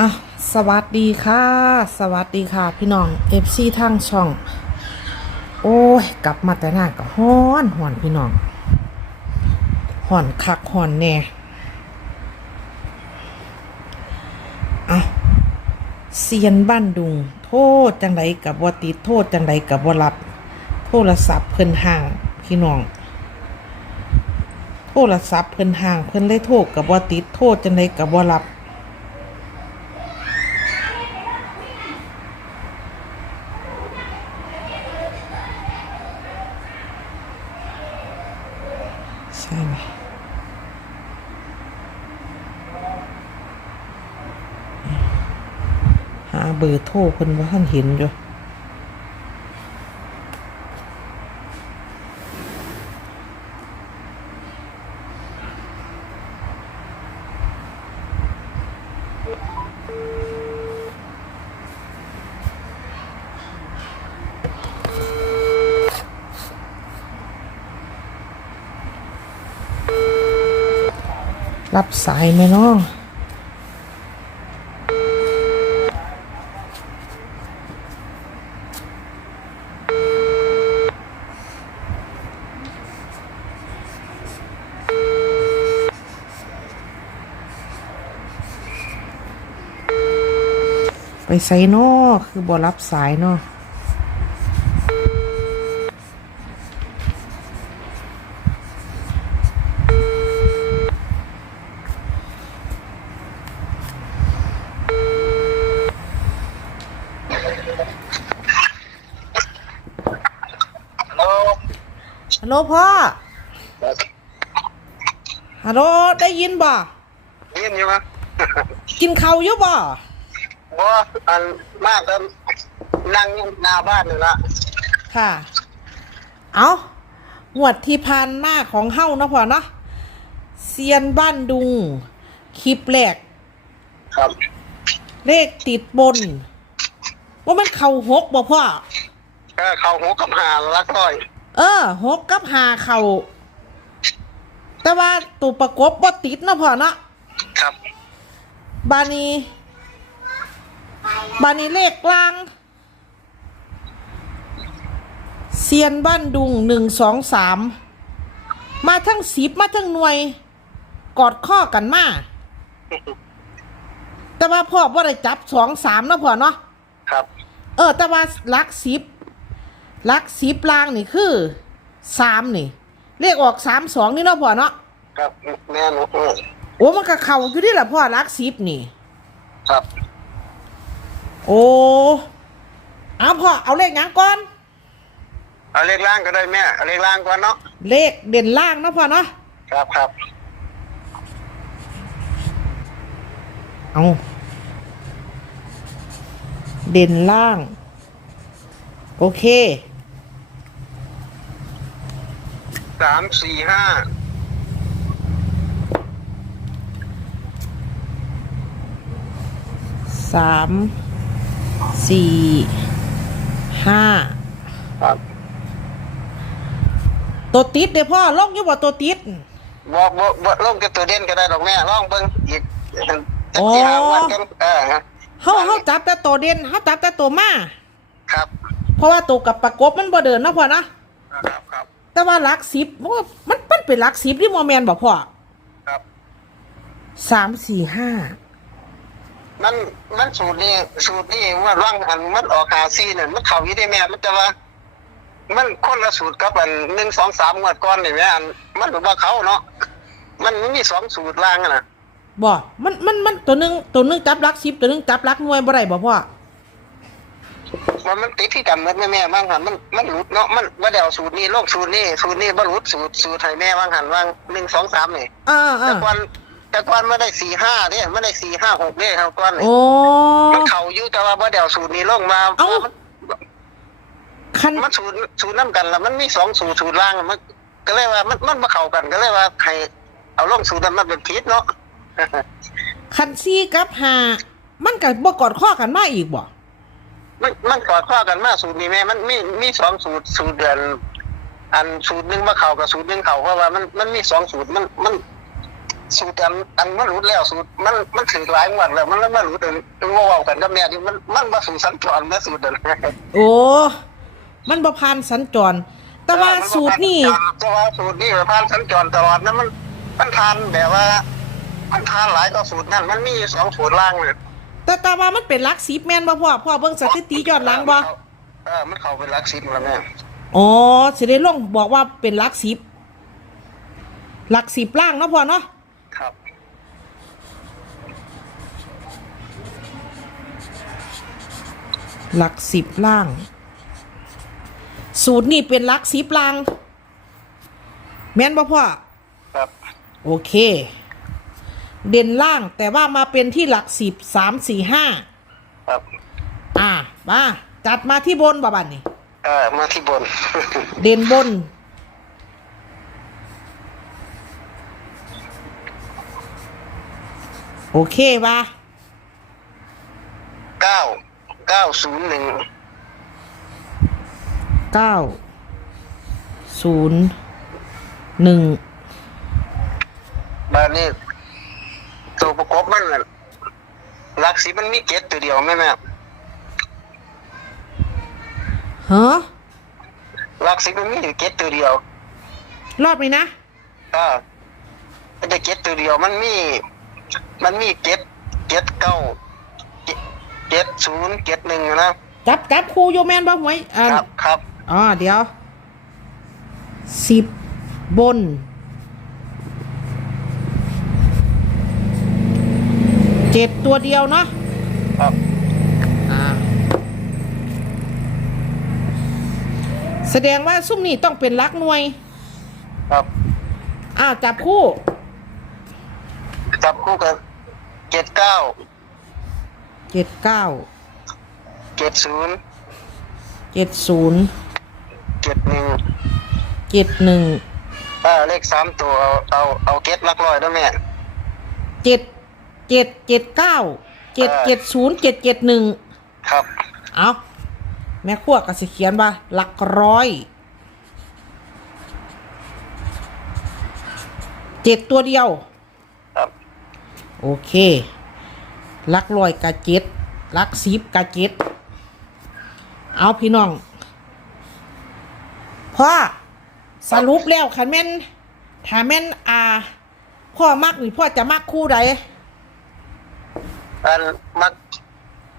อะสวัสดีค่ะ สวัสดีค่ะ พี่น้องเอฟซีทางช่อง โอ้ย กลับมาแต่หน้าก็ฮ้อนห่อนพี่น้องห่อนคักห่อนแน่อะเซียนบ้านดุง โทษจังไดกับวติโทษจังไดกับวรับ โทรศัพท์เพิ่นห่าง พี่น้องโทรศัพท์เพิ่นห่างเพิ่นเลยโทรกับวติโทษจังไดกับวรับ ใช่ไหมหาเบอร์โทรเพิ่นว่าท่านเห็นจ้ะ รับสายไหมเนาะไปใส่นาะคือบ่รับสายเนาะ ฮัลโหล ฮัลโหลพ่อฮัลโหลได้ยินบ่ได้ยินอยู่ไหมกินข้าวอยู่บ่บ่อันมากแล้วนั่งอยู่หน้าบ้านนี่ละค่ะ เอางวดที่ผ่านมาของเฮ้าเนาะพ่อเนาะเซียนบ้านดุง คลิปแรก ครับ เลขติดบน ว่ามันเข่าหกบ่พ่อ ก็เขาหูกับหาลักร้อย เออหกกับหาเข่าแต่ว่าตัวประกบบ่ติดเนาะพ่อเนาะครับ บานีบานีเลขกลางเซียนบ้านดุงหนึ่งสองสามมาทั้งสิบมาทั้งหน่วย กอดข้อกันมา แต่ว่าพ่อว่าได้จับสองสามเนาะพ่อเนาะครับ เออ แต่ว่าลักสิบ ลักสิบลางนี่คือสามนี่เลขออกสามสองนี่เนาะพ่อเนาะครับแม่นเออโอ้มันก็เข่าอยู่ที่ละพ่อลักสิบนี่ ครับ โอ้เอาพ่อเอาเลขหยังก่อน เอาเลขล่างก็ได้แม่เอาเลขล่างก่อนเนาะเลขเด่นล่างเนาะพ่อเนาะครับครับเอาเด่นล่าง โอเค สามสี่ห้าสามสี่ห้าครับตัวติดเดี๋ยวพ่อลงอยู่บ่ตัวติดบ่บ่บ่ลงกับตัวเด่นก็ได้ดอกแม่ลองเบิ่งอีกจักโอ้ที่หาวันกันเออฮะเฮาเฮาจับแต่ตัวเด่นเฮาจับแต่ตัวมาครับ เพราะว่าตัวกับประกบมันบ่เดินเนาะพ่อเนาะครับครับ แต่ว่าหลักสิบมันมันมันเป็นหลักสิบที่โมเมนบ่พ่อครับ สามสี่ห้ามันมันสูตรนี้สูตรนี้ว่าร่างอันมันออกหาซีเนี่ยมันเข้าอยู่ได้แม่มันจะว่า มันคนละสูตรกับอันหนึ่งสองสามงวดก่อนนี่แม่อันมันแบบว่าเขาเนาะมันมีสองสูตรล่างอะนะบ่ มันมันมันตัวหนึงตัวหนึงจับหลักสิบตัวหนึงจับหลักหน่วยบ่ได้บ่พ่อ มันมันติดที่กันเหมือนแม่แม่บางหันมันมันหลุดเนาะมันว่าเดี๋ยวสูตรนี้โลกสูตรนี้สูตรนี้บ่หลุดสูตรสูตรไทยแม่บางหันว่างหนึ่งสองสามนี่อ่าอ่าแต่ก่อนแต่ก่อนไม่ได้สี่ห้าเนี่ยไม่ได้สี่ห้าหกเนี่ยครับก่อนนี่โอ้มันเข่าอยู่แต่ว่าบ่เดี๋ยวสูตรนี้ลงมาเอ้ามันคันมันสูตรสูตรน้ำกันแล้วมันมีสองสูตรสูตรล่างอะมัน ก็เลยว่ามันมันมาเข้ากันก็เลยว่าใครเอาลงสูตรนั้นมันเป็นพิษเนาะ คันซี่กับหามันก็บ่กอดข้อกันมาอีกบ่ มันมันกอดข้อกันมาสูตรนี้แม่มันมีมีสองสูตรสูตรเดือน อันสูตรหนึ่งมาเข้ากับสูตรหนึ่งเข้าเพราะว่ามันมันมีสองสูตรมันมัน สูตรอันอันมันรุดแล้วสูตรมันมันถือหลายงวดแล้วมันแล้วมันรุดเดินว่าเว้ากันกับแม่ที่มันมันมาสู่สัญจรแม่สูตรเดินโอ้ มันบ่ผ่านสัญจร แต่ว่าสูตรนี่แต่ว่าสูตรนี่ผ่านสัญจรตลอดนะมันมันทานแบบว่า มันทานหลายก็สูตรนั่นมันมีสองสูตรล่างเลย แต่แต่ว่ามันเป็นหลักสิบแม่นบ่พ่อพ่อเบิ่งสถิติย้อนหลังบ่เออมันเข้าเป็นหลักสิบแล้วแม่อ๋อสิได้ลงบอกว่าเป็นหลักสิบหลักสิบล่างเนาะพ่อเนาะครับหลักสิบล่าง สูตรนี่เป็นหลักสิบล่าง แม่นบ่พ่อครับ โอเค เด่นล่างแต่ว่ามาเป็นที่หลักสิบสามสี่ห้าครับอ่ามาจัดมาที่บนบ่บันนี่เออมาที่บน เด่นบน โอเคป่ะเก้าเก้าศูนย์หนึ่งเก้าศูนย์หนึ่ง บานนี้ ตัวประกอบมันน่ะหลักสิบมันมีเกตตัวเดียวแม่แม่ฮะหลักสิบมันมีอยู่เกตตัวเดียวรอบนี้นะอ่ามันจะเกตตัวเดียวมันมี มันมีเกตเกตเก้าเกตเกตศูนย์เกตหนึ่งนะจับจับครูโยแมนบ่หวยอ่าครับครับอ๋อเดี๋ยวสิบบน เจ็ดตัวเดียวเนาะครับอ่าแสดงว่าซุ่มนี่ต้องเป็นลักหน่วย ครับอ้าวจับคู่จับคู่กับเกตเก้าเจ็ดเก้าเกตศูนย์เจ็ดศูนย์เกตหนึ่งเจ็ดหนึ่งอ่าเลขสามตัวเอาเอาเอาเกตหลักร้อยด้วยแม่เจ็ด เจ็ดเจ็ดเก้าเจ็ดเจ็ดศูนย์เจ็ดเจ็ดหนึ่งครับ เอาแม่ขั้วก็สิเขียนว่า หลักร้อยเจ็ดตัวเดียว ครับ โอเคหลักร้อยกะเจ็ดหลักสิบกะเจ็ดเอาพี่น้องพ่อสรุปแล้วคันแม่นถ้าแม่นอ่า พ่อมักนี่พ่อจะมักคู่ใด อันมัก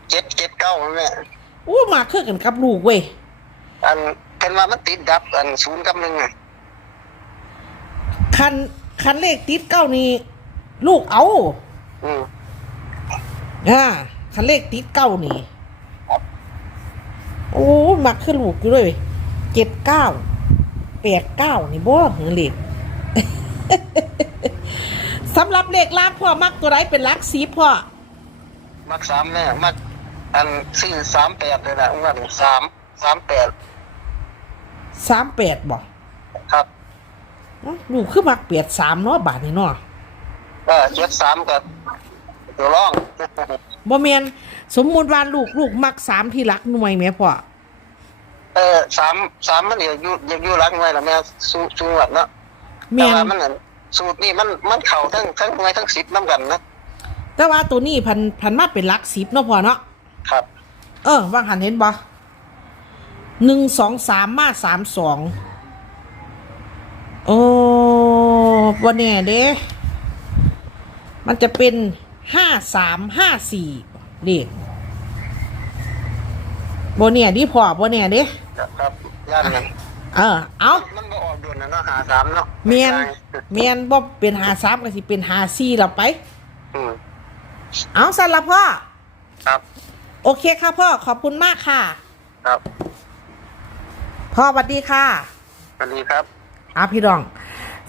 เกตเกตเก้าแม่อู้มาคือกันกับลูกเว้ยอันเป็นว่ามันติดดับ อันศูนย์กับหนึ่งอะคันคันเลขติดเก้านี่ลูกเอาอืมอ่าคันเลขติดเก้านี่ครับโอ้มักขึ้นลูกอยู่เลยเจ็ดเก้าแปดเก้านี่บ่เหอเลขสำหรับเลขล่างพ่อมักตัวไหนเป็นลักสีพ่อ มักสามแม่มักอันสี่สามแปดเลยนะว่าสามสามแปดสามแปดบ่ครับอื้อลูกคือมักเปียดสามเนาะบาทนี่เนาะก็เจ็ดสามกับตัวร่อง บ่แมนสมมุติว่าลูกลูกมักสามที่รักหน่วยแหม่พ่อเออสามสามมันเดี๋ยวอยู่เดี๋ยวอยู่รักไว้ละแม่สูสูงหวัดเนาะแมแต่นว่ามันอันสูตรนี่มันมันเข่าทั้งทั้งหน่วยทั้งสิบน้ำกันนะ แต่ว่าตัวนี้พันพันมาเป็นลักสิบเนาะพ่อเนาะครับ เออว่างหันเห็นบ่หนึ่งสองสามมาสามสองโอ้วันนี้เด้มันจะเป็นห้าสามห้าสี่เลขบนเนี่ยดิพอบนเนี่ยเด้ครับย่านนั้นเออ เอามันก็ออกด่วนนะเนาะหาสามเนาะเมียนเมียนบ่เป็นหาสามก็สิเป็นหาสี่เราไป อืม เอาสันละพ่อ ครับโอเคค่ะพ่อ ขอบคุณมากค่ะ ครับพ่อสวัสดีค่ะ สวัสดีครับอาพี่น้อง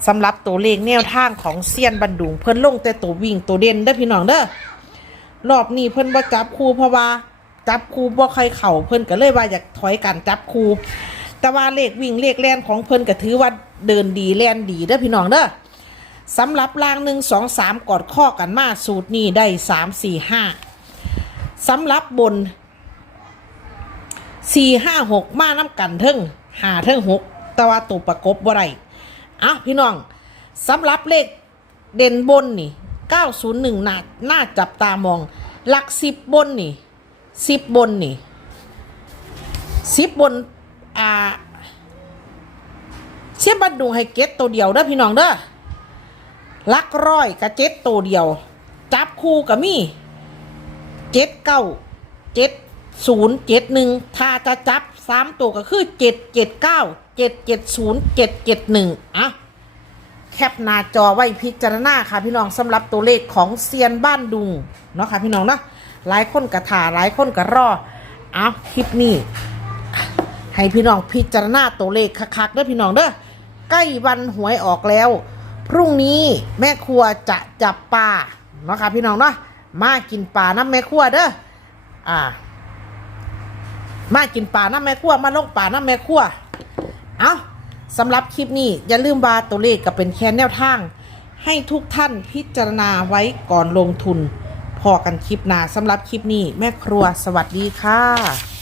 สำหรับตัวเลขแนวทางของเซียนบันดุงเพิ่นลงแต่ตัววิ่งตัวเด่นเด้อพี่น้องเด้อรอบนี้เพิ่นบ่จับคู่เพราะว่าจับคู่บ่ใครเข่าเพิ่นก็เลยว่าอยากถอยกันจับคู่แต่ว่าเลขวิ่งเลขแล่นของเพิ่นก็ถือว่าเดินดีแล่นดีเด้อพี่น้องเด้อ สำหรับรางหนึ่งสองสามกอดข้อกันมาสูตรนี้ได้สามสี่ห้าสำหรับบนสี่ห้าหกมาน้ำกันเทิงหาเทิงหกแต่ว่าตัวประกบบ่ได้อะพี่น้องสำหรับเลขเด่นบนนี่เก้าศูนย์หนึ่งน่าน่าจับตามอง หลักสิบบนนี่สิบบนนี่สิบบนอ่าเสียบันดุงให้เก็ตตัวเดียวเด้อพี่น้องเด้อ ลักร้อยกับเจ็ดตัวเดียว จับคู่กับมีเจ็ดเก้าเจ็ดศูนย์เจ็ดหนึ่งถ้าจะจับสามตัวก็คือเจ็ดเจ็ดเก้าเจ็ดเจ็ดศูนย์เจ็ดเจ็ดหนึ่งอะแคปหน้าจอไว้พิจารณาค่ะพี่น้องสำหรับตัวเลขของเซียนบ้านดุงเนาะค่ะพี่น้องเนาะหลายคนกระถาหลายคนกระรอเอาคลิปนี้ ให้พี่น้องพิจารณาตัวเลขคักๆเด้อพี่น้องเด้อใกล้วันหวยออกแล้ว พรุ่งนี้แม่ครัวจะจับปลาเนาะค่ะพี่น้องเนาะมากินปลาน้ำแม่ครัวเด้ออ่า มากินปลาน้ำแม่ครัวมาลงปลาน้ำแม่ครัวเอาสำหรับคลิปนี้อย่าลืมบาตัวเลขกับเป็นแค่แนวทาง ให้ทุกท่านพิจารณาไว้ก่อนลงทุน พอกันคลิปหน้าสำหรับคลิปนี้แม่ครัวสวัสดีค่ะ